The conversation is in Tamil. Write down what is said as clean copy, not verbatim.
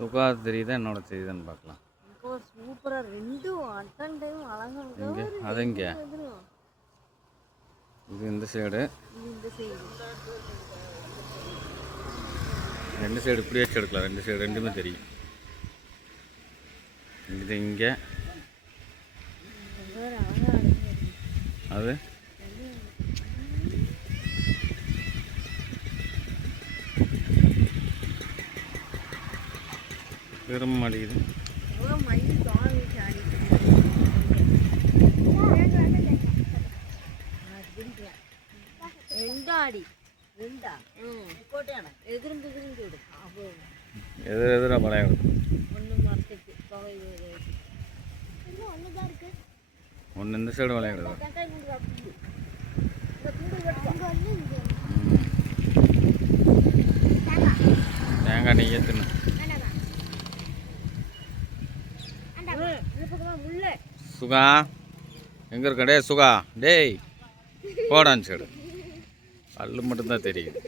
சுகா தெரியுதா என்னோட தெரியுதான்னு பார்க்கலாம். சூப்பராக ரெண்டும் அட்டன் டைம் அழகாக இங்கே அது இங்கே இது இந்த சைடு ரெண்டு சைடு இப்படி வச்சு எடுக்கலாம். ரெண்டு சைடு ரெண்டுமே தெரியும். இது இங்கே அது திரும்ப மாட்டேங்குது. எதிர எதிராக பழைய ஒன்று இந்த சைடு விளையாடுது. தேங்காய் நெய்யே தின்னு. சுகா எங்கே இருக்க? டே சுகா, டேய் போடான்னு சைடு பல்லு மட்டும்தான் தெரியுது.